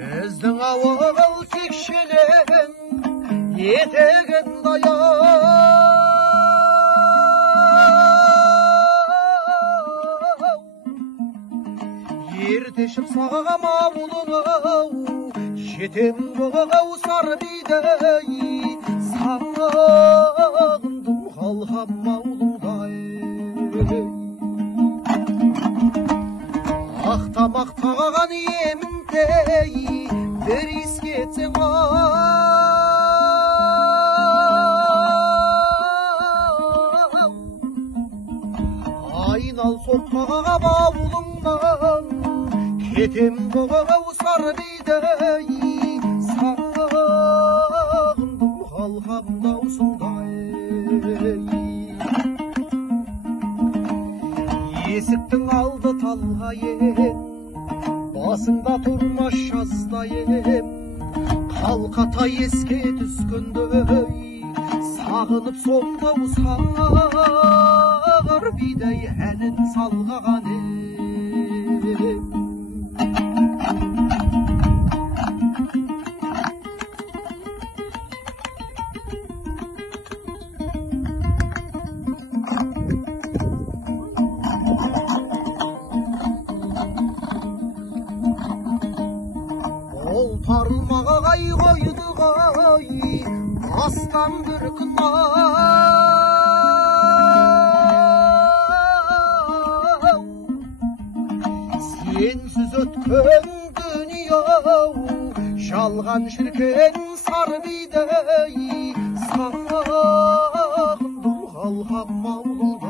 Біздің ауыл текшелен етеген даяу, ерте шықсам ауылың жетем бұғау сар бидей, сағындым қалқам ауылыңдай. Ақтамақтаған еміндей бір ескетсең айнал соқпаған ауылыңнан кетем бұғау сар бидей, сағындым қалқам даусыңдай. Есіктің алды талғайым, басыңда тұрмас жаздайым, қалқатай еске түскендей, сағынып сомдау сағыр бидай әнін салғаған ем. Ол парылмағай қойды ғой астан бір күн сенсіз өткен дүние-ау, жалған шіркін сар бидей, сағындым қалқам ауылда.